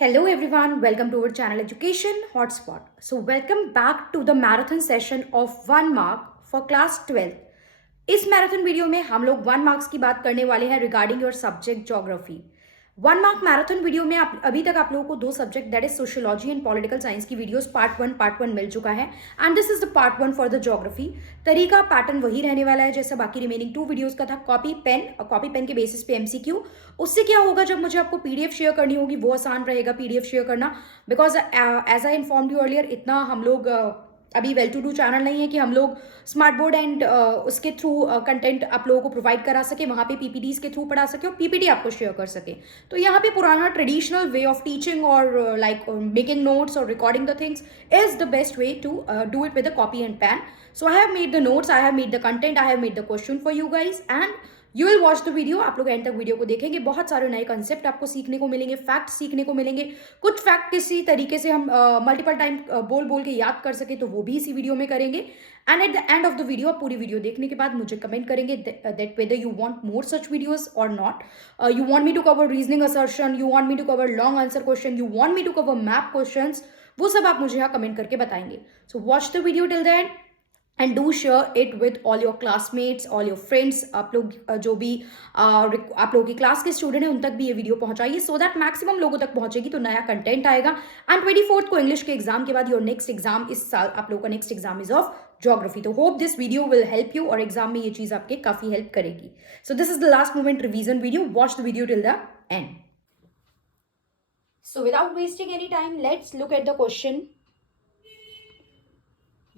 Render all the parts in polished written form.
Hello everyone, welcome to our channel Education Hotspot. So welcome back to the marathon session of 1 mark for class 12th. इस marathon video में हम लोग 1 marks की बात करने वाले हैं regarding your subject geography. 1 mark marathon video में अभी तक आप लोगों को दो subject that is sociology and political science की वीडियोस पार्ट वन मिल चुका है and this is the part 1 for the geography. तरीका पैटर्न वही रहने वाला है जैसा बाकी रिमेनिंग 2 वीडियोस का था। कॉपी पेन के बेसिस पे एमसीक्यू। उससे क्या होगा, जब मुझे आपको पीडीएफ शेयर करनी होगी वो आसान रहेगा पीडीएफ शेयर करना, because as I informed you earlier इतना हम लोग अभी वेल टू डू चैनल नहीं है कि हम लोग स्मार्ट बोर्ड एंड उसके थ्रू कंटेंट आप लोगों को प्रोवाइड करा सके, वहाँ पे पीपीटीज के थ्रू पढ़ा सके और पीपीटी आपको शेयर कर सके। तो यहाँ पे पुराना ट्रेडिशनल वे ऑफ टीचिंग और लाइक मेकिंग नोट्स और recording the things is the best way to do it with a copy and pen. So I have made the notes, I have made the content, I have made the question for you guys and you will watch the video. आप लोग and तक video को देखेंगे, बहुत सारे नए concept आपको सीखने को मिलेंगे, फैक्ट सीखने को मिलेंगे। कुछ फैक्ट किसी तरीके से हम मल्टीपल टाइम बोल के याद कर सके तो वो भी इसी वीडियो में करेंगे। And at the end of the video आप पूरी वीडियो देखने के बाद मुझे कमेंट करेंगे that whether you want more such videos और not. You want me to cover reasoning assertion, you want me to cover long answer question, you want me to cover map questions, वो सब आप मुझे यहाँ comment करके बताएंगे। So watch the video till the end and do share it with all your classmates, all your friends. आप लोग जो भी आप लोगों की क्लास के स्टूडेंट हैं उन तक भी ये वीडियो पहुंचाइए सो दैट मैक्सिमम लोगों तक पहुंचेगी तो नया कंटेंट आएगा। एंड 24th को इंग्लिश के एग्जाम के बाद योर नेक्स्ट एग्जाम, इस साल आप लोगों का next exam is of geography. तो hope this video will help you और एग्जाम में ये चीज आपके काफी हेल्प करेगी। So this is the last moment revision video, watch the video till the end. So without wasting any time, let's look at the question.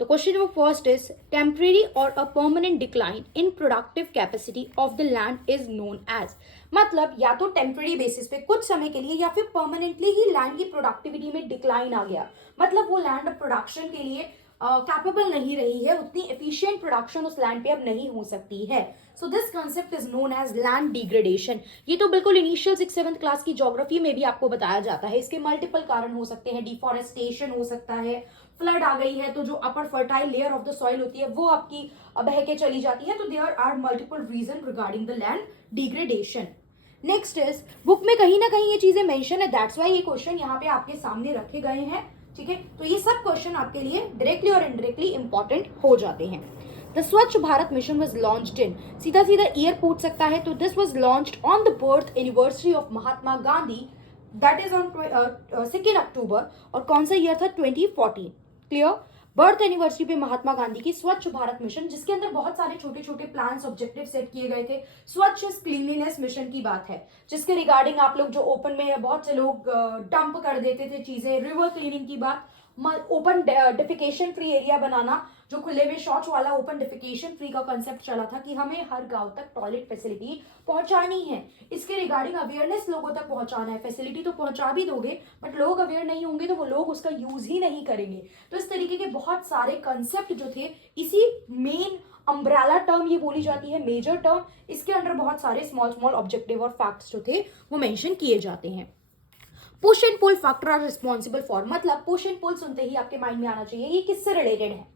The question first is, temporary or a permanent decline in productive capacity of the land is known as। मतलब या तो temporary basis पे कुछ समय के लिए या फिर परमानेंटली ही लैंड की प्रोडक्टिविटी में डिक्लाइन आ गया, मतलब वो लैंड प्रोडक्शन के लिए कैपेबल नहीं रही है, उतनी एफिशिएंट प्रोडक्शन उस लैंड पे अब नहीं हो सकती है। So this concept is known as land degradation. ये तो बिल्कुल इनिशियल 6th-7th क्लास की ज्योग्राफी में भी आपको बताया जाता है। इसके मल्टीपल कारण हो सकते हैं, डिफॉरेस्टेशन हो सकता है, फ्लड आ गई है तो जो upper fertile layer of the soil होती है वो आपकी बह के चली जाती है। तो there are multiple reason regarding the land degradation. Next is, book में कहीं ना कहीं ये चीजें मेंशन है, दैट्स व्हाई ये क्वेश्चन यहाँ पे आपके सामने रखे गए हैं। ठीक है, तो ये सब क्वेश्चन आपके लिए डायरेक्टली और इनडायरेक्टली इंपॉर्टेंट हो जाते हैं। द स्वच्छ Bharat mission was launched in, सीधा सीधा ईयर पूछ सकता है, तो this was launched on the birth anniversary of Mahatma Gandhi, that is on 2 अक्टूबर। और कौन सा ईयर था? 2014। क्लियर? बर्थ एनिवर्सरी पे महात्मा गांधी की स्वच्छ भारत मिशन, जिसके अंदर बहुत सारे छोटे छोटे प्लान्स ऑब्जेक्टिव सेट किए गए थे। स्वच्छ क्लीनलीनेस मिशन की बात है, जिसके रिगार्डिंग आप लोग जो ओपन में बहुत से लोग डंप कर देते थे चीजें, रिवर क्लीनिंग की बात, ओपन डिफिकेशन फ्री एरिया बनाना, जो खुले में शौच वाला ओपन डिफिकेशन फ्री का कंसेप्ट चला था कि हमें हर गांव तक टॉयलेट फैसिलिटी पहुंचानी है। इसके रिगार्डिंग अवेयरनेस लोगों तक पहुंचाना है। फैसिलिटी तो पहुंचा भी दोगे बट लोग अवेयर नहीं होंगे तो वो लोग उसका यूज ही नहीं करेंगे। तो इस तरीके के बहुत सारे कंसेप्ट जो थे, इसी मेन अम्ब्रेला टर्म ये बोली जाती है, मेजर टर्म, इसके अंडर बहुत सारे स्मॉल स्मॉल ऑब्जेक्टिव और फैक्ट्स जो थे वो मेंशन किए जाते हैं। Push and pull factor are responsible for, मतलब पुश एंड पुल सुनते ही आपके माइंड में आना चाहिए ये किससे रिलेटेड है?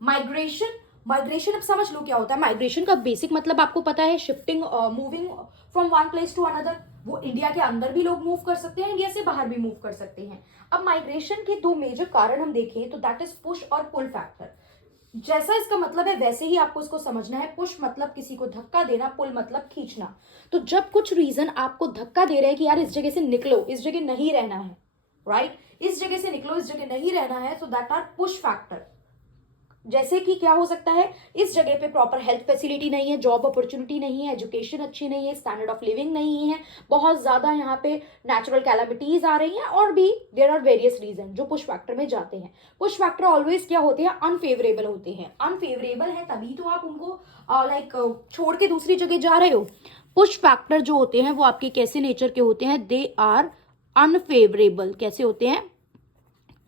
माइग्रेशन। माइग्रेशन अब समझ लो क्या होता है। माइग्रेशन का बेसिक मतलब आपको पता है, shifting, moving from one place to another. वो इंडिया के अंदर भी लोग मूव कर सकते हैं, इंडिया से बाहर भी मूव कर सकते हैं। अब माइग्रेशन के दो मेजर कारण हम देखें तो दैट इज पुश और पुल फैक्टर। जैसा इसका मतलब है वैसे ही आपको इसको समझना है। पुश मतलब किसी को धक्का देना, पुल मतलब खींचना। तो जब कुछ रीजन आपको धक्का दे रहे हैं कि यार इस जगह से निकलो, इस जगह नहीं रहना है, राइट, इस जगह से निकलो, इस जगह नहीं रहना है, so that are push factor. जैसे कि क्या हो सकता है, इस जगह पे प्रॉपर हेल्थ फैसिलिटी नहीं है, जॉब अपॉर्चुनिटी नहीं है, एजुकेशन अच्छी नहीं है, स्टैंडर्ड ऑफ लिविंग नहीं है, बहुत ज्यादा यहाँ पे नेचुरल कैलामिटीज आ रही हैं, और भी देयर आर वेरियस रीजन जो पुश फैक्टर में जाते हैं। पुश फैक्टर ऑलवेज क्या होते हैं? अनफेवरेबल होते हैं। अनफेवरेबल है तभी तो आप उनको छोड़ के दूसरी जगह जा रहे हो। पुश फैक्टर जो होते हैं वो आपके कैसे नेचर के होते हैं? They are unfavourable. कैसे होते हैं?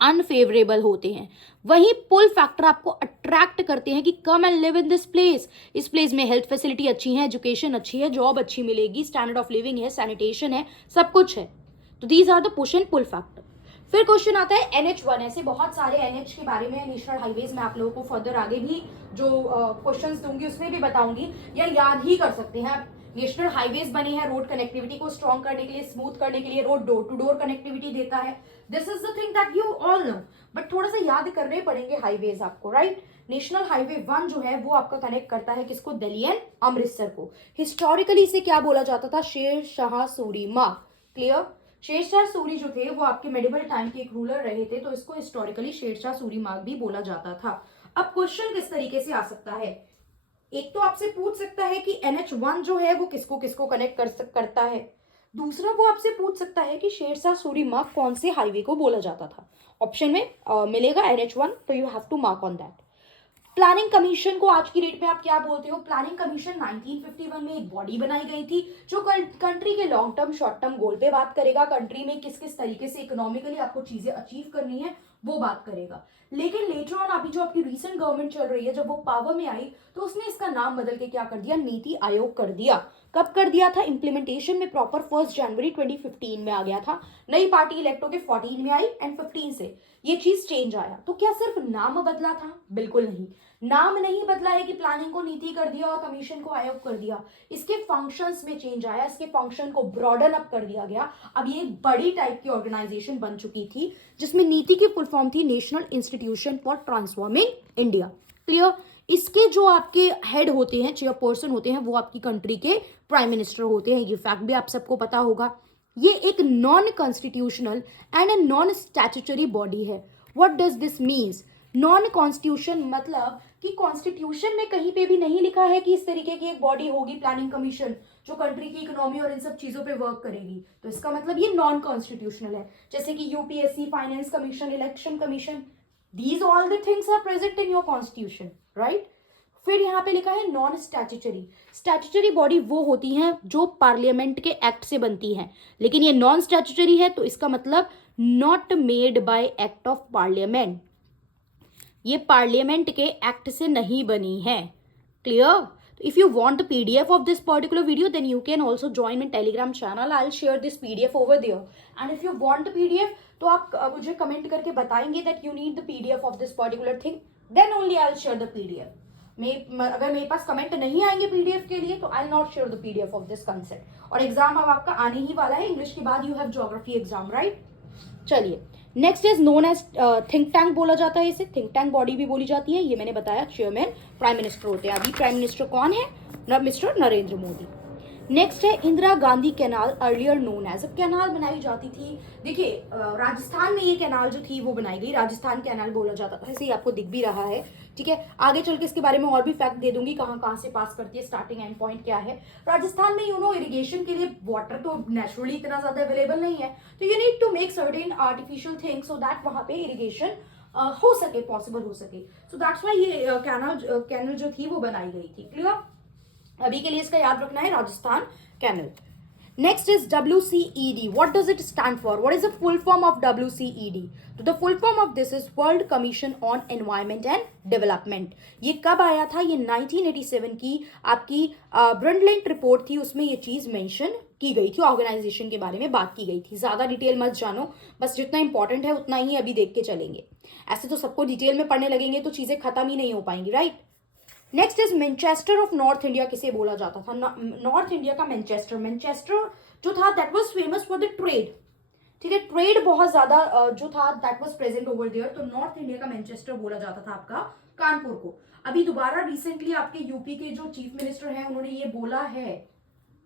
अनफेवरेबल होते हैं। वहीं पुल फैक्टर आपको अट्रैक्ट करते हैं कि come and live in this place, इस प्लेस में हेल्थ फैसिलिटी अच्छी है, एजुकेशन अच्छी है, जॉब अच्छी मिलेगी, स्टैंडर्ड ऑफ लिविंग है, सैनिटेशन है, सब कुछ है। तो these are the push and pull factor. फिर क्वेश्चन आता है NH1। ऐसे बहुत सारे NH के बारे में, नेशनल हाईवेज में आप लोगों को फर्दर आगे भी जो क्वेश्चंस दूंगी उसमें भी बताऊंगी, या याद ही कर सकते हैं आप। नेशनल हाईवेज बने हैं रोड कनेक्टिविटी को स्ट्रॉन्ग करने के लिए, स्मूथ करने के लिए, road door to door connectivity देता है। This is the thing that you all know, but थोड़ा सा याद करने पड़ेंगे हाईवेज आपको, राइट। नेशनल हाईवे 1 जो है वो आपका कनेक्ट करता है किसको, दिल्ली एंड अमृतसर को। हिस्टोरिकली इसे क्या बोला जाता था, शेर शाह सूरी मार्ग। क्लियर, शेरशाह सूरी जो थे वो आपके मेडिवल टाइम के एक रूलर रहे थे, तो इसको हिस्टोरिकली शेरशाह सूरी मार्ग भी बोला जाता था। अब क्वेश्चन किस तरीके से आ सकता है, एक तो आपसे पूछ सकता है कि NH1 जो है वो किसको किसको कनेक्ट करता है। दूसरा वो आपसे पूछ सकता है कि शेरशाह सूरी मार्ग कौन से हाईवे को बोला जाता था। ऑप्शन में मिलेगा NH1, तो you have to mark on that. Planning commission को आज की डेट में आप क्या बोलते हो, प्लानिंग कमीशन 1951 में एक बॉडी बनाई गई थी जो कंट्री के long term short term goal पे बात करेगा, कंट्री में किस किस तरीके से इकोनॉमिकली आपको चीजें अचीव करनी है वो बात करेगा। लेकिन लेटर ऑन अभी जो आपकी रीसेंट गवर्नमेंट चल रही है, जब वो पावर में आई तो उसने इसका नाम बदल के क्या कर दिया, नीति आयोग कर दिया। कब कर दिया था, इंप्लीमेंटेशन में प्रॉपर 1 जनवरी 2015 में आ गया था। नई पार्टी इलेक्ट होके 14 में आई एंड 15 से ये चीज चेंज आया। तो क्या सिर्फ नाम बदला था, बिल्कुल नहीं। नाम नहीं बदला है कि प्लानिंग को नीति कर दिया और कमीशन को आयोग कर दिया, इसके फंक्शंस में चेंज आया, इसके फंक्शन को ब्रॉडन अप कर दिया गया। अब ये एक बड़ी टाइप की ऑर्गेनाइजेशन बन चुकी थी जिसमें नीति की फुल फॉर्म थी national institution for transforming India. Clear, इसके जो आपके हेड होते हैं, चेयरपर्सन होते हैं, वो आपकी कंट्री के प्राइम मिनिस्टर होते हैं। ये फैक्ट भी आप सबको पता होगा। ये एक non constitutional and a non statutory body है। What does this means, non constitution मतलब कि कॉन्स्टिट्यूशन में कहीं पे भी नहीं लिखा है कि इस तरीके की एक बॉडी होगी प्लानिंग कमीशन जो कंट्री की इकोनॉमी और इन सब चीजों पे वर्क करेगी, तो इसका मतलब ये नॉन कॉन्स्टिट्यूशनल है। जैसे कि UPSC, finance commission, election commission, these all the things are present in your constitution, right. फिर यहाँ पे लिखा है नॉन स्टैट्यूटरी। स्टैट्यूटरी बॉडी वो होती हैं जो पार्लियामेंट के एक्ट से बनती हैं, लेकिन ये नॉन स्टैट्यूटरी है तो इसका मतलब not made by act of parliament, ये पार्लियामेंट के एक्ट से नहीं बनी है। Clear, if you want the PDF of this particular video, then you can also join my Telegram channel. I'll share this PDF over there. And if you want the PDF, तो आप मुझे comment करके बताएंगे that you need the PDF of this particular thing, then only I'll share the PDF. अगर मेरे पास comment नहीं आएंगे PDF के लिए तो I'll not share the PDF of this concept. और एग्जाम अब आपका आने ही वाला है, इंग्लिश के बाद you have geography exam, right? चलिए, next is known as think tank बोला जाता है, इसे थिंक टैंक बॉडी भी बोली जाती है। ये मैंने बताया चेयरमैन प्राइम मिनिस्टर होते हैं। अभी प्राइम मिनिस्टर कौन है, मिस्टर नरेंद्र मोदी। नेक्स्ट है Indira Gandhi canal, earlier known as. अब कैनाल बनाई जाती थी, देखिए राजस्थान में ये कैनाल जो थी वो बनाई गई, राजस्थान कैनाल बोला जाता था, ऐसे ही आपको दिख भी रहा है। ठीक है, आगे चल के इसके बारे में और भी फैक्ट दे दूंगी, कहाँ कहाँ से पास करती है, स्टार्टिंग एंड पॉइंट क्या है। राजस्थान में इरिगेशन के लिए वाटर तो नेचुरली इतना ज्यादा अवेलेबल नहीं है, तो you need to make certain artificial things so that वहां पे इरिगेशन हो सके, पॉसिबल हो सके। सो दैट्स व्हाई ये कैनल जो थी वो बनाई गई थी। क्लियर, अभी के लिए इसका याद रखना है, Rajasthan canal. Next is WCED. What does it stand for? What is the full form of WCED? तो the full form of this is World Commission on Environment and Development. ये कब आया था, ये 1987 की आपकी ब्रंडलैंड रिपोर्ट थी, उसमें ये चीज मेंशन की गई थी, ऑर्गेनाइजेशन के बारे में बात की गई थी। ज्यादा डिटेल मत जानो, बस जितना इंपॉर्टेंट है उतना ही अभी देख के चलेंगे। ऐसे तो सबको डिटेल में पढ़ने लगेंगे तो चीजें खत्म ही नहीं हो पाएंगी, right. Next is Manchester of north India किसे बोला जाता था, नॉर्थ इंडिया का मैनचेस्टर। मैनचेस्टर जो था that was famous for the trade. ठीक है, ट्रेड बहुत ज्यादा जो था that was present over there, तो नॉर्थ इंडिया का मैनचेस्टर बोला जाता था आपका कानपुर को। अभी दोबारा रिसेंटली आपके यूपी के जो चीफ मिनिस्टर हैं उन्होंने ये बोला है,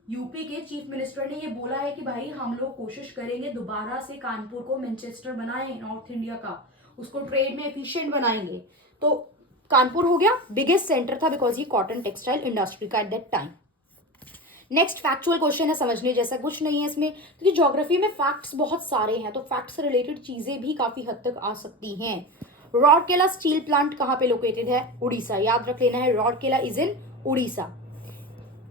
यूपी के चीफ मिनिस्टर ने ये बोला है कि भाई हम लोग कोशिश करेंगे दोबारा से कानपुर को मैनचेस्टर बनाएं नॉर्थ इंडिया का, उसको ट्रेड में एफिशिएंट बनाएंगे। तो कानपुर हो गया, बिगेस्ट सेंटर था बिकॉज ये कॉटन टेक्सटाइल इंडस्ट्री का at that time. Next factual question है, समझने जैसा कुछ नहीं है इसमें, क्योंकि ज्योग्राफी में फैक्ट्स बहुत सारे हैं तो फैक्ट्स से रिलेटेड चीजें भी काफी हद तक आ सकती हैं। रौरकेला स्टील प्लांट कहाँ पे लोकेटेड है, उड़ीसा। याद रख लेना है, रौरकेला इज इन उड़ीसा।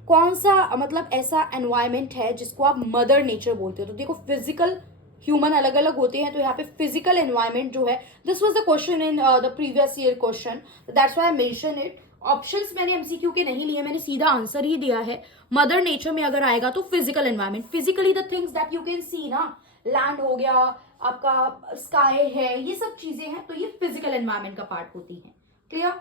कौन सा मतलब ऐसा एनवायरमेंट है जिसको आप मदर नेचर बोलते हो, तो देखो फिजिकल ह्यूमन अलग अलग होते हैं, तो यहाँ पे फिजिकल एनवायरनमेंट जो है, this was the question in the previous year question, that's why I mention it. Options मैंने एमसीक्यू के नहीं लिए, मैंने सीधा आंसर ही दिया है। मदर नेचर में अगर आएगा तो physical environment, physically the things that you can see ना, लैंड हो गया आपका, स्काई है, ये सब चीजें हैं, तो ये फिजिकल एनवायरनमेंट का पार्ट होती है। Clear.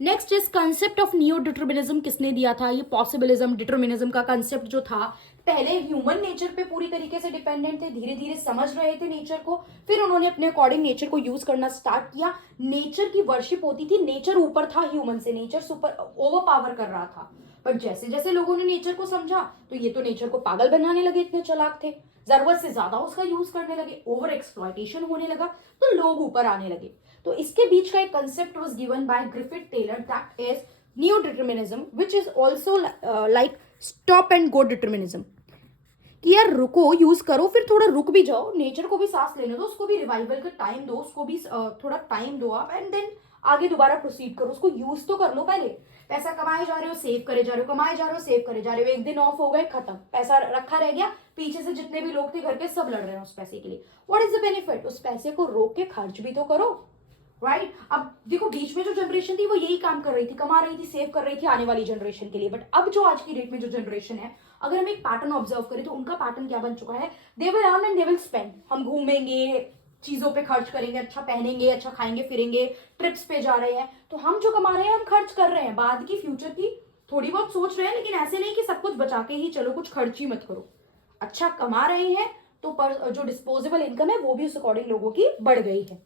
Next is concept of neo determinism किसने दिया था? ये पॉसिबिलिज्म डिटर्मिनिज्म का कंसेप्ट जो था, पहले ह्यूमन नेचर पे पूरी तरीके से डिपेंडेंट थे, धीरे धीरे समझ रहे थे नेचर को, फिर उन्होंने अपने अकॉर्डिंग नेचर को यूज करना स्टार्ट किया। नेचर की वर्शिप होती थी, नेचर ऊपर था ह्यूमन से, नेचर सुपर ओवर पावर कर रहा था। बट जैसे जैसे लोगों ने नेचर को समझा तो ये तो नेचर को पागल बनाने लगे, इतने चालाक थे, जरूरत से ज्यादा उसका यूज करने लगे, ओवर एक्सप्लॉयटेशन होने लगा, तो लोग ऊपर आने लगे। तो इसके बीच का एक concept was given by Griffith Taylor, that is new determinism, which is also like stop and go determinism, कि यार रुको, यूज करो, फिर थोड़ा रुक भी जाओ, नेचर को भी सांस लेने दो, उसको भी रिवाइवल का टाइम दो, उसको भी थोड़ा टाइम दो आप, एंड देन आगे दोबारा प्रोसीड करो, उसको यूज तो कर लो पहले। पैसा कमाए जा रहे हो, सेव करे जा रहे हो, कमाए जा रहे हो, सेव करे जा रहे हो, एक दिन ऑफ हो गए, खत्म, पैसा रखा रह गया, पीछे से जितने भी लोग थे घर के सब लड़ रहे हैं उस पैसे के लिए। What is the benefit? उस पैसे को रोक के खर्च भी तो करो, राइट? अब देखो, बीच में जो जनरेशन थी वो यही काम कर रही थी, कमा रही थी, सेव कर रही थी आने वाली जनरेशन के लिए। बट अब जो आज की डेट में जो जनरेशन है, अगर हम एक पैटर्न ऑब्जर्व करें तो उनका पैटर्न क्या बन चुका है? They will earn and they will spend. हम घूमेंगे, चीजों पे खर्च करेंगे, अच्छा पहनेंगे, अच्छा खाएंगे फिरेंगे, ट्रिप्स पे जा रहे हैं, तो हम जो कमा रहे हैं हम खर्च कर रहे हैं, बाद की फ्यूचर की थोड़ी बहुत सोच रहे हैं, लेकिन ऐसे नहीं कि सब कुछ बचा के ही चलो, कुछ खर्च ही मत करो। अच्छा कमा रहे हैं तो पर जो डिस्पोजेबल इनकम है वो भी उस अकॉर्डिंग लोगों की बढ़ गई है।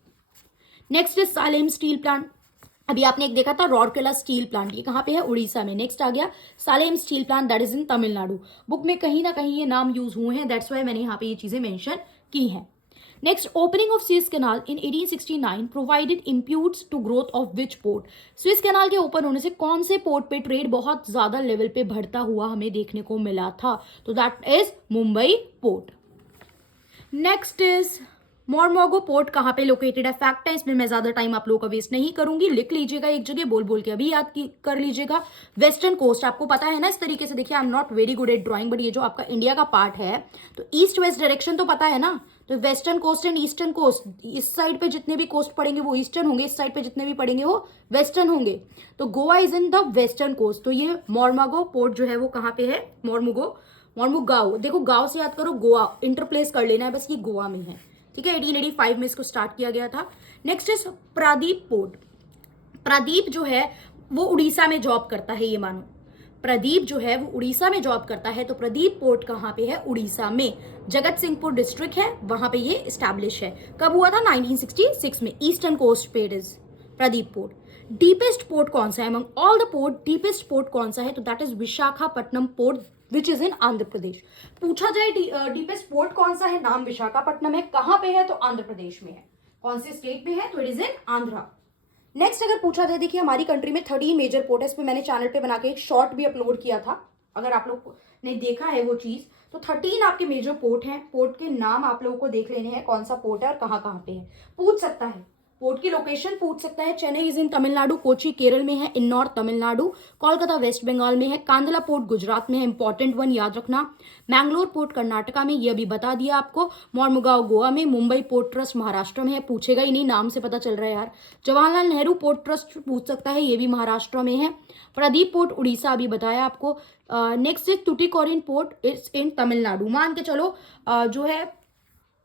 Next is Salem steel plant. अभी आपने एक देखा था रौरकेला स्टील प्लांट, ये कहाँ पे है? उड़ीसा में। नेक्स्ट आ गया Salem steel plant, that is in Tamil Nadu. Book में कहीं ना कहीं ये नाम यूज हुए हैं, दैट्स वाई मैंने यहाँ पे ये चीजें मेंशन की हैं। Next, opening of Suez canal in 1869 provided impetus to growth of which port? Suez canal के ओपन होने से कौन से पोर्ट पे ट्रेड बहुत ज्यादा लेवल पे बढ़ता हुआ हमें देखने को मिला था? तो that is Mumbai port. Next is Mormugao port कहाँ पे लोकेटेड है? फैक्ट है, इसमें मैं ज्यादा टाइम आप लोगों का वेस्ट नहीं करूंगी, लिख लीजिएगा एक जगह, बोल बोल के अभी याद कर लीजिएगा। वेस्टर्न कोस्ट, आपको पता है ना इस तरीके से, देखिए I am not very good at drawing, but ये जो आपका इंडिया का पार्ट है तो ईस्ट वेस्ट डायरेक्शन तो पता है ना, तो western coast and eastern coast, इस साइड पे जितने भी कोस्ट पड़ेंगे वो ईस्टर्न होंगे, इस साइड पे जितने भी पड़ेंगे वो वेस्टर्न होंगे। तो Goa is in the western coast. तो ये मोरमागो पोर्ट जो है वो कहाँ पे है? मोरमुगाओ, देखो गांव से याद करो, गोवा इंटरप्लेस कर लेना है, बस ये गोवा में है, ठीक है। 1885 में इसको स्टार्ट किया गया था। Next is Paradip port. Paradip जो है वो उड़ीसा में जॉब करता है, ये मानो प्रदीप जो है वो उड़ीसा में जॉब करता है, तो प्रदीप पोर्ट कहाँ पे है? उड़ीसा में, जगत सिंहपुर डिस्ट्रिक्ट है, वहां पे ये स्टैब्लिश है। कब हुआ था? 1966 में। ईस्टर्न कोस्ट पे is Paradip port. Deepest port कौन सा है? Among all the port deepest port कौन सा है? तो that is Visakhapatnam port, which is in Andhra Pradesh. पूछा जाए डीपेस्ट पोर्ट कौन सा है, नाम विशाखापट्टनम है, कहां पे है? तो आंध्र प्रदेश में है। कौन से स्टेट में है? तो it is in Andhra. Next अगर पूछा जाए, देखिए हमारी कंट्री में 13 मेजर पोर्ट है, इस पे मैंने चैनल पे बना के एक शॉर्ट भी अपलोड किया था, अगर आप लोग ने देखा है वो चीज, तो 13 आपके मेजर पोर्ट हैं। पोर्ट के नाम आप लोगों को देख लेने हैं, कौन सा पोर्ट है और कहाँ कहाँ पे है। पूछ सकता है, पोर्ट की लोकेशन पूछ सकता है। चेन्नई इज इन तमिलनाडु, कोची केरल में है, इन्नौर तमिलनाडु, कोलकाता वेस्ट बंगाल में है, कांदला पोर्ट गुजरात में है, इंपॉर्टेंट वन याद रखना। मैंगलोर पोर्ट कर्नाटका में, ये अभी बता दिया आपको। मोरमुगांव गोवा में, मुंबई पोर्ट ट्रस्ट महाराष्ट्र में है, पूछेगा ही नहीं, नाम से पता चल रहा है यार। जवाहरलाल नेहरू पोर्ट ट्रस्ट पूछ सकता है, ये भी महाराष्ट्र में है। प्रदीप पोर्ट उड़ीसा अभी बताया आपको। Next is Tuticorin port is in Tamil Nadu. मान के चलो जो है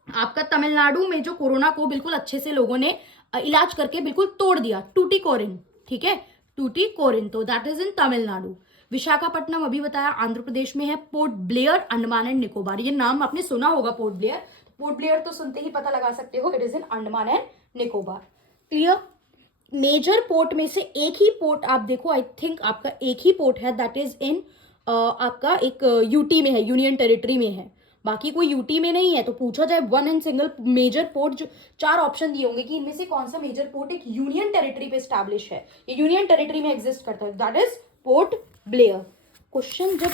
आपका तमिलनाडु में जो कोरोना को बिल्कुल अच्छे से लोगों ने इलाज करके बिल्कुल तोड़ दिया, टूटीकोरिन, ठीक है, टूटीकोरिन, तो that is in Tamil Nadu. Visakhapatnam अभी बताया आंध्र प्रदेश में है। Port Blair Andaman and Nicobar, ये नाम आपने सुना होगा पोर्ट ब्लेयर, पोर्ट ब्लेयर तो सुनते ही पता लगा सकते हो, it is in Andaman and Nicobar. Clear? Major port में से एक ही पोर्ट आप देखो, आई थिंक आपका एक ही पोर्ट है, दैट इज इन आपका एक यूटी में है, यूनियन टेरिटरी में है, बाकी कोई यूटी में नहीं है। तो पूछा जाए one and single major port, जो 4 ऑप्शन दिए होंगे कि इनमें से कौन सा मेजर पोर्ट एक यूनियन टेरिटरी पे स्टैब्लिश है, ये यूनियन टेरिटरी में एग्जिस्ट करता है, that is port Blair. Question जब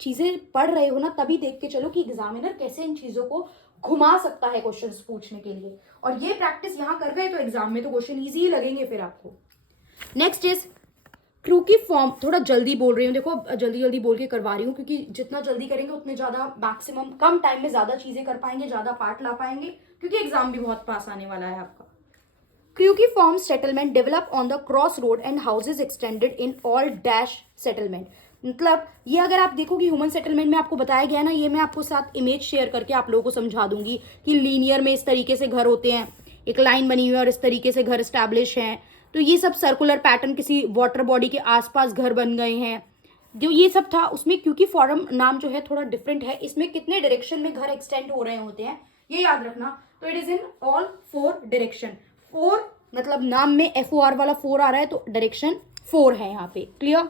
चीजें पढ़ रहे हो ना, तभी देख के चलो कि एग्जामिनर कैसे इन चीजों को घुमा सकता है क्वेश्चंस पूछने के लिए, और ये प्रैक्टिस यहां कर गए तो एग्जाम में तो क्वेश्चन इजी ही लगेंगे फिर आपको। नेक्स्ट इज क्रू की फॉर्म, थोड़ा जल्दी बोल रही हूँ, देखो जल्दी जल्दी बोल के करवा रही हूँ, क्योंकि जितना जल्दी करेंगे उतने ज्यादा मैक्सिमम कम टाइम में ज्यादा चीजें कर पाएंगे, ज्यादा पार्ट ला पाएंगे, क्योंकि एग्जाम भी बहुत पास आने वाला है आपका। क्रू की form settlement develop on the cross road and houses extended in all dash settlement. मतलब ये अगर आप देखो कि ह्यूमन सेटलमेंट में आपको बताया गया ना, ये मैं आपको साथ इमेज शेयर करके आप लोगों को समझा दूंगी कि लीनियर में इस तरीके से घर होते हैं, एक लाइन बनी हुई है और इस तरीके से घर स्टैब्लिश हैं, तो ये सब सर्कुलर पैटर्न, किसी वाटर बॉडी के आसपास घर बन गए हैं, जो ये सब था उसमें, क्योंकि फॉरम नाम जो है थोड़ा डिफरेंट है, इसमें कितने डायरेक्शन में घर एक्सटेंड हो रहे होते हैं ये याद रखना। तो it is in all 4 direction. 4 मतलब नाम में FOR वाला 4 आ रहा है, तो डायरेक्शन 4 है यहाँ पे। Clear?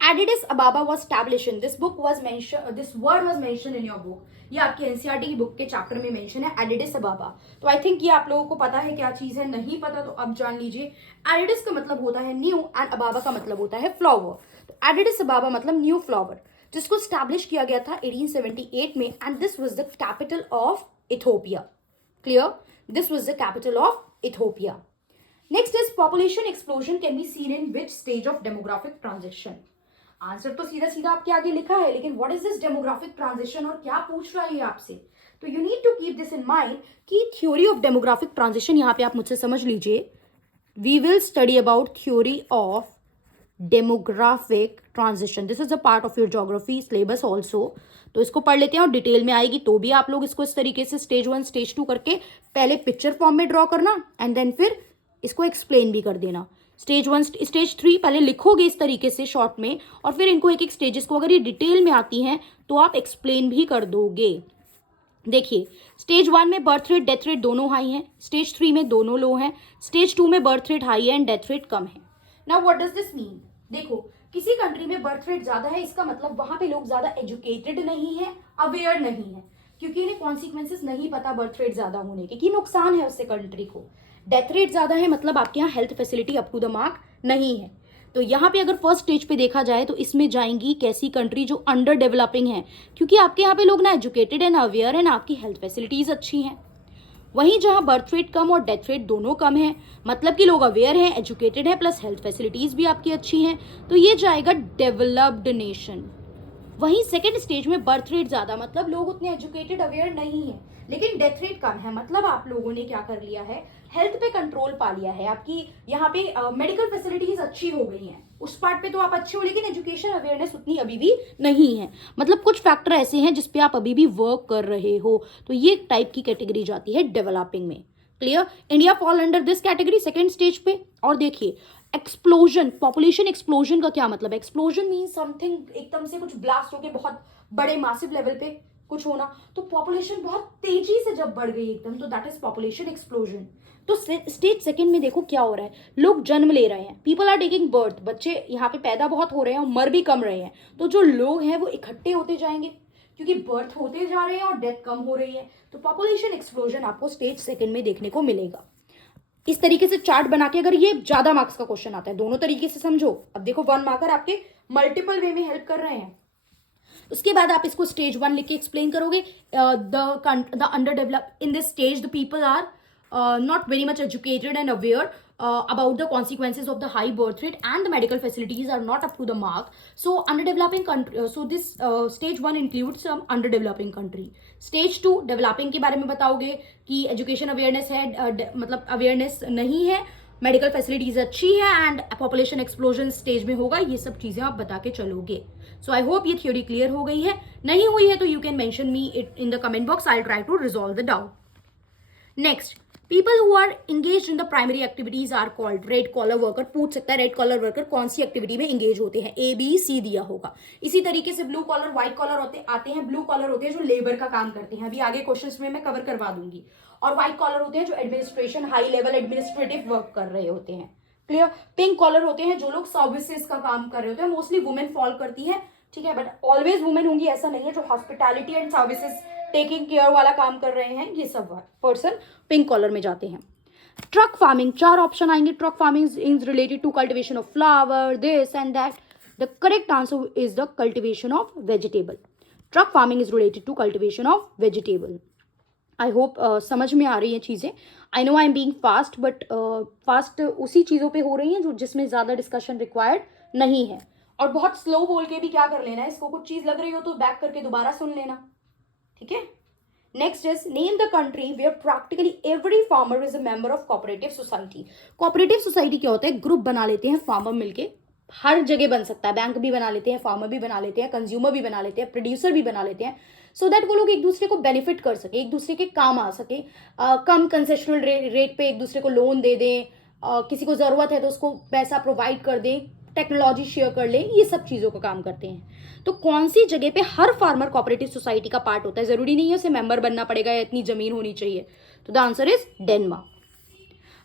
Addis Ababa was established in this book was mentioned, this word was mentioned in your book. ये आपके NCERT की बुक के चैप्टर में मेंशन है एडिडिस अबाबा। तो आई थिंक ये आप लोगों को पता है क्या चीज है, नहीं पता तो अब जान लीजिए। एडिडिस का मतलब होता है न्यू एंड अबाबा का मतलब होता है फ्लावर। तो एडिडिस अबाबा मतलब न्यू फ्लावर, जिसको स्टैब्लिश किया गया था 1878 में, and this was the capital of Ethiopia. Clear? This was the capital of Ethiopia. Next is population explosion can be seen in which stage of demographic transition. Answer तो सीधा सीधा आपके आगे लिखा है, लेकिन what is this demographic transition और क्या पूछ रहा है आपसे। तो you need to keep this in mind कि थ्योरी ऑफ डेमोग्राफिक ट्रांजिशन यहाँ पे आप मुझसे समझ लीजिए। We will study about theory of demographic transition. This is a part of your geography syllabus also. तो इसको पढ़ लेते हैं और डिटेल में आएगी तो भी आप लोग इसको इस तरीके से स्टेज 1 स्टेज 2 करके पहले पिक्चर फॉर्म में ड्रॉ करना एंड देन फिर इसको एक्सप्लेन भी कर देना। स्टेज 1 स्टेज 3 पहले लिखोगे इस तरीके से शॉर्ट में, और फिर इनको एक एक स्टेजेस को अगर ये डिटेल में आती हैं तो आप एक्सप्लेन भी कर दोगे। देखिए, स्टेज 1 में बर्थ रेट डेथ रेट दोनों हाई हैं, स्टेज 3 में दोनों लो हैं, स्टेज 2 में बर्थ रेट हाई है एंड डेथ रेट कम है। Now what does this mean? देखो, किसी कंट्री में बर्थ रेट ज्यादा है, इसका मतलब वहां पे लोग ज्यादा एजुकेटेड नहीं है, अवेयर नहीं है, क्योंकि इन्हें कॉन्सिक्वेंसेस नहीं पता बर्थ रेट ज्यादा होने के, कि नुकसान है उससे कंट्री को। डेथ रेट ज्यादा है मतलब आपके यहाँ health facility up to the mark नहीं है। तो यहाँ पे अगर फर्स्ट स्टेज पे देखा जाए तो इसमें जाएंगी कैसी कंट्री जो अंडर डेवलपिंग है, क्योंकि आपके यहाँ पे लोग ना एजुकेटेड एंड अवेयर है ना आपकी हेल्थ फैसिलिटीज अच्छी हैं। वहीं जहाँ बर्थ रेट कम और डेथ रेट दोनों कम है, मतलब कि लोग अवेयर हैं, एजुकेटेड है, प्लस हेल्थ फैसिलिटीज भी आपकी अच्छी हैं, तो ये जाएगा डेवलप्ड नेशन। वहीं सेकेंड स्टेज में बर्थ रेट ज्यादा, मतलब लोग उतने एजुकेटेड अवेयर नहीं है, लेकिन डेथ रेट कम है, मतलब आप लोगों ने क्या कर लिया है, हेल्थ पे कंट्रोल पा लिया है। आपकी यहाँ पे मेडिकल फैसिलिटीज अच्छी हो गई हैं, उस पार्ट पे तो आप अच्छे हो, लेकिन एजुकेशन अवेयरनेस उतनी अभी भी नहीं है। मतलब कुछ फैक्टर ऐसे हैं जिसपे आप अभी भी वर्क कर रहे हो, तो ये टाइप की कैटेगरी जाती है डेवलपिंग में। Clear? India fall under this category second stage पे। और देखिए, एक्सप्लोजन, पॉपुलेशन एक्सप्लोजन का क्या मतलब है? एक्सप्लोजन मीन समथिंग एकदम से कुछ ब्लास्ट होके बहुत बड़े मासिव लेवल पे कुछ होना, तो पॉपुलेशन बहुत तेजी से जब बढ़ गई एकदम, तो दैट इज पॉपुलेशन एक्सप्लोजन। तो स्टेज सेकंड में देखो क्या हो रहा है, लोग जन्म ले रहे हैं, पीपल आर टेकिंग बर्थ, बच्चे यहाँ पे पैदा बहुत हो रहे हैं और मर भी कम रहे हैं, तो जो लोग हैं वो इकट्ठे होते जाएंगे, क्योंकि बर्थ होते जा रहे हैं और डेथ कम हो रही है, तो पॉपुलेशन एक्सप्लोजन आपको स्टेज सेकंड में देखने को मिलेगा। इस तरीके से चार्ट बना के, अगर ये ज्यादा मार्क्स का क्वेश्चन आता है, दोनों तरीके से समझो। अब देखो 1 मार्कर आपके मल्टीपल वे में हेल्प कर रहे हैं। उसके बाद आप इसको स्टेज 1 लिख के एक्सप्लेन करोगे। The under develop in this stage the people are not very much educated and aware about the consequences of the high birth rate, and the medical facilities are not up to the mark. So underdeveloping country, so this stage 1 includes some underdeveloping country. Stage 2 developing के बारे में बताओगे कि education awareness है, मतलब awareness नहीं है, medical facilities अच्छी है, एंड पॉपुलेशन एक्सप्लोजन स्टेज में होगा, ये सब चीजें आप बता के चलोगे। सो आई होप ये थ्योरी क्लियर हो गई है। नहीं हुई है तो you can mention me it in the comment box, I try to resolve the doubt. Next, people who are engage in the primary activities are called red collar worker. पूछ सकता है रेड कॉलर वर्कर कौन सी activity में engage होते हैं, ABC दिया होगा। इसी तरीके से ब्लू कॉलर, व्हाइट कॉलर आते हैं। ब्लू कॉलर होते हैं जो लेबर का काम करते हैं, अभी आगे क्वेश्चंस में मैं कवर करवा दूंगी। और व्हाइट कॉलर होते हैं जो administration, high level administrative work कर रहे होते हैं। क्लियर? पिंक कॉलर होते हैं जो लोग सर्विसेज का काम कर रहे होते हैं, मोस्टली वुमेन फॉल करती है, ठीक है, बट ऑलवेज वुमेन होंगी ऐसा नहीं है। जो hospitality and services taking care वाला काम कर रहे हैं, ये सब पर्सन पिंक कॉलर में जाते हैं। ट्रक फार्मिंग, 4 ऑप्शन आएंगे। Truck farming is related to cultivation of flower, this and that. The correct answer is the cultivation of vegetable. Truck farming is related to cultivation of vegetable. I hope समझ में आ रही हैं चीज़ें। I know I am being fast, but fast उसी चीज़ों पे हो रही हैं जो जिसमें ज़्यादा डिस्कशन रिक्वायर्ड नहीं है। और बहुत स्लो बोल के भी क्या कर लेना है, इसको कुछ चीज़ लग रही हो तो बैक करके दोबारा सुन लेना, ठीक है। Next is name the country where practically every farmer is a member of cooperative society. Cooperative society क्या होता है? ग्रुप बना लेते हैं फार्मर मिलके, हर जगह बन सकता है, बैंक भी बना लेते हैं, फार्मर भी बना लेते हैं, कंज्यूमर भी बना लेते हैं, प्रोड्यूसर भी बना लेते हैं, सो दैट वो लोग एक दूसरे को बेनिफिट कर सके, एक दूसरे के काम आ सके, कम कंसेशनल रेट पे एक दूसरे को लोन दे दें, किसी को ज़रूरत है तो उसको पैसा प्रोवाइड कर दें, टेक्नोलॉजी शेयर कर लें, ये सब चीज़ों का काम करते हैं। तो कौन सी जगह पे हर फार्मर कोऑपरेटिव सोसाइटी का पार्ट होता है? ज़रूरी नहीं है उसे मेंबर बनना पड़ेगा या इतनी ज़मीन होनी चाहिए। तो the answer is Denmark.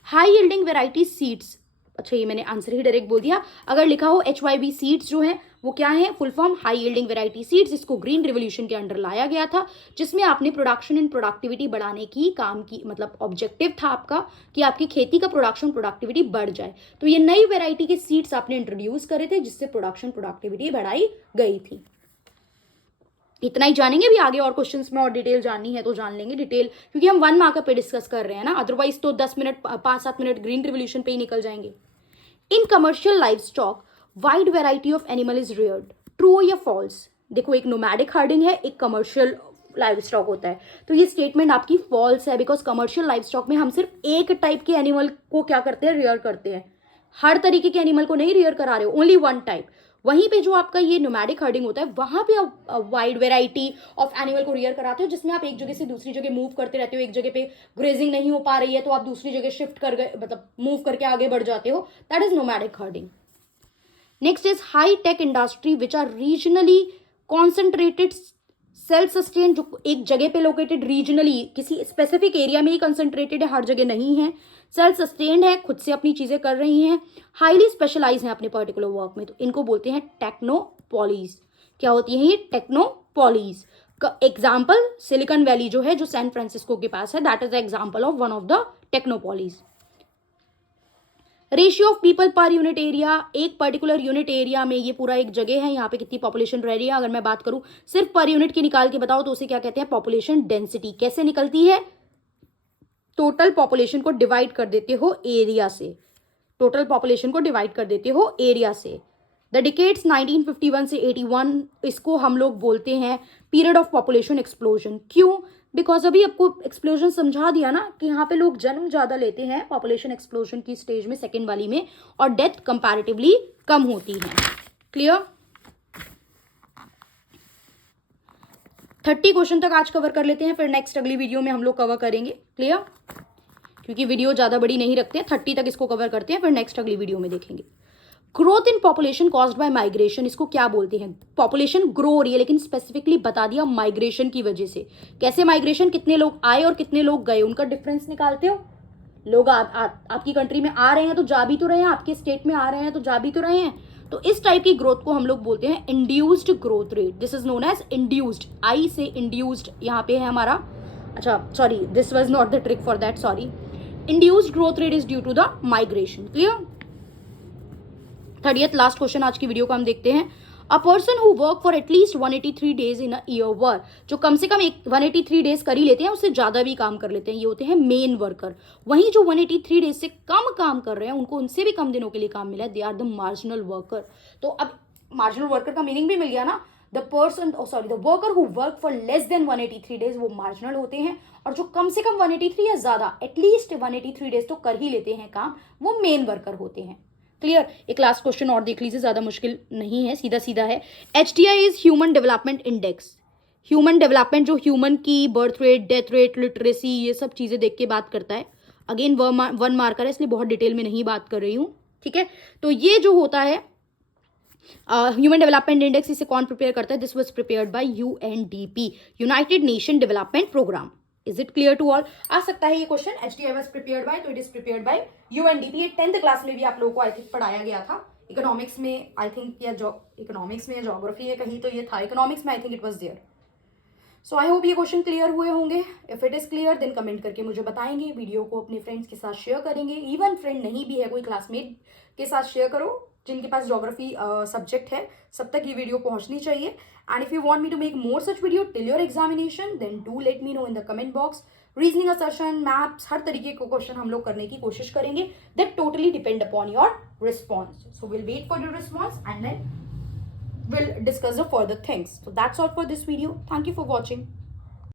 High yielding variety seeds, अच्छा ये मैंने आंसर ही डायरेक्ट बोल दिया। अगर लिखा हो HYV सीड्स जो है वो क्या है? Full form high yielding variety seeds. इसको ग्रीन रिवोल्यूशन के अंडर लाया गया था, जिसमें आपने प्रोडक्शन एंड प्रोडक्टिविटी बढ़ाने की काम की, मतलब ऑब्जेक्टिव था आपका कि आपकी खेती का प्रोडक्शन प्रोडक्टिविटी बढ़ जाए। तो ये नई वेराइटी के सीड्स आपने इंट्रोड्यूस करे थे जिससे प्रोडक्शन प्रोडक्टिविटी बढ़ाई गई थी। इतना ही जानेंगे, भी आगे और क्वेश्चंस में और डिटेल जाननी है तो जान लेंगे डिटेल, क्योंकि हम 1 मार्क पे डिस्कस कर रहे हैं ना, अदरवाइज तो 10 मिनट 5-7 मिनट ग्रीन रिवोल्यूशन पे ही निकल जाएंगे। In commercial life stock wide variety of animal is reared, true या फॉल्स? देखो एक नोमैडिक हर्डिंग है, एक कमर्शियल लाइफ स्टॉक होता है, तो ये स्टेटमेंट आपकी फॉल्स है, बिकॉज कमर्शियल लाइफ स्टॉक में हम सिर्फ एक टाइप के एनिमल को क्या करते हैं? रेयर करते हैं। हर तरीके के एनिमल को नहीं रेयर करा रहे हो, ओनली वन टाइप। वहीं पे जो आपका ये नोमैडिक हर्डिंग होता है वहां पे आप वाइड वेराइटी ऑफ एनिमल को रेयर कराते हो, जिसमें आप एक जगह से दूसरी जगह मूव करते रहते हो। एक जगह पे ग्रेजिंग नहीं हो पा रही है तो आप दूसरी जगह शिफ्ट कर गए, मतलब मूव करके आगे बढ़ जाते हो। That is nomadic herding. Next is high tech industry which are regionally concentrated self sustain, जो एक जगह पे लोकेटेड, रीजनली किसी स्पेसिफिक एरिया में ही कंसंट्रेटेड है, हर जगह नहीं है। सेल्फ सस्टेन्ड है, खुद से अपनी चीजें कर रही हैं। हाईली स्पेशलाइज है अपने पर्टिकुलर वर्क में, तो इनको बोलते हैं टेक्नोपॉलीज। क्या होती है ये? टेक्नोपॉलीज। एग्जाम्पल सिलिकॉन वैली जो है, जो सैन फ्रांसिस्को के पास है, that is the example of one of the technopolis. Ratio of people per unit area, एक पर्टिकुलर यूनिट एरिया में, ये पूरा एक जगह है, यहाँ पे कितनी पॉपुलेशन रह रही है, अगर मैं बात करूं सिर्फ पर यूनिट की निकाल के बताओ तो उसे क्या कहते हैं? Population density. कैसे निकलती है? टोटल पॉपुलेशन को डिवाइड कर देते हो एरिया से, टोटल पॉपुलेशन को डिवाइड कर देते हो एरिया से। द डिकेड्स 1951 से 81, इसको हम लोग बोलते हैं पीरियड ऑफ पॉपुलेशन एक्सप्लोजन। क्यों? बिकॉज अभी आपको एक्सप्लोजन समझा दिया ना कि यहाँ पे लोग जन्म ज्यादा लेते हैं पॉपुलेशन एक्सप्लोजन की स्टेज में, सेकेंड वाली में, और डेथ कंपैरेटिवली कम होती है। क्लियर? 30 क्वेश्चन तक आज कवर कर लेते हैं, फिर नेक्स्ट अगली वीडियो में हम लोग कवर करेंगे। क्लियर? क्योंकि वीडियो ज्यादा बड़ी नहीं रखते हैं, 30 तक इसको कवर करते हैं, फिर नेक्स्ट अगली वीडियो में देखेंगे। Growth in population caused by migration, इसको क्या बोलते हैं? पॉपुलेशन ग्रो हो रही है, लेकिन स्पेसिफिकली बता दिया माइग्रेशन की वजह से। कैसे माइग्रेशन? कितने लोग आए और कितने लोग गए, उनका डिफरेंस निकालते हो। लोग आपकी कंट्री में आ रहे हैं तो जा भी तो रहे हैं, आपके स्टेट में आ रहे हैं तो जा भी तो रहे हैं। तो इस टाइप की ग्रोथ को हम लोग बोलते हैं induced growth rate. This is known as induced, I से इंड्यूस्ड यहाँ पे है हमारा, अच्छा sorry, this was not the trick for that, sorry. Induced growth rate is due to the migration. Clear? 30th last question आज की video को हम देखते हैं। A person who work for at least 183 days in a year work, जो कम से कम 183 days कर ही लेते हैं, उससे ज्यादा भी काम कर लेते हैं, ये होते हैं मेन वर्कर। वहीं जो 183 डेज से कम काम कर रहे हैं, उनको उनसे भी कम दिनों के लिए काम मिला है, they are the marginal worker. तो अब मार्जिनल वर्कर का मीनिंग भी मिल गया ना, the person the worker who work for less than 183 days वो मार्जिनल होते हैं, और जो कम से कम 183 या ज्यादा एटलीस्ट 183 डेज तो कर ही लेते हैं काम, वो मेन वर्कर होते हैं। क्लियर? एक लास्ट क्वेश्चन और देख लीजिए, ज्यादा मुश्किल नहीं है, सीधा सीधा है। HDI is human development index. Human development जो ह्यूमन की birth rate, death rate, literacy, ये सब चीजें देख के बात करता है। अगेन 1 मार्कर है, इसलिए बहुत डिटेल में नहीं बात कर रही हूँ। ठीक है, तो ये जो होता है ह्यूमन डेवलपमेंट इंडेक्स, इसे कौन प्रिपेयर करता है? This was prepared by UNDP, United Nation Development Programme. Is it clear to all? आ सकता है ये question, HDI was prepared by, तो it is prepared by UNDP। ये 10th क्लास में भी आप लोगों को आई थिंक पढ़ाया गया था, इकोनॉमिक्स में आई थिंक, या इकोनॉमिक्स में या जोग्राफी है कहीं, तो ये था इकोनॉमिक्स में, I think it was there. So I hope ये क्वेश्चन क्लियर हुए होंगे। If it is clear then comment करके मुझे बताएंगे, वीडियो को अपने फ्रेंड्स के साथ शेयर करेंगे। इवन फ्रेंड नहीं भी है कोई, क्लासमेट के साथ शेयर करो जिनके पास ज्योग्राफी सब्जेक्ट है, सब तक ये वीडियो पहुंचनी चाहिए। And if you want me to make more such video till your examination then do let me know in the comment box. Reasoning assertion, maths, हर तरीके के क्वेश्चन हम लोग करने की कोशिश करेंगे। That totally depend upon your response. So will wait for your response and then we'll discuss the further things. So that's all for this video. Thank you for watching.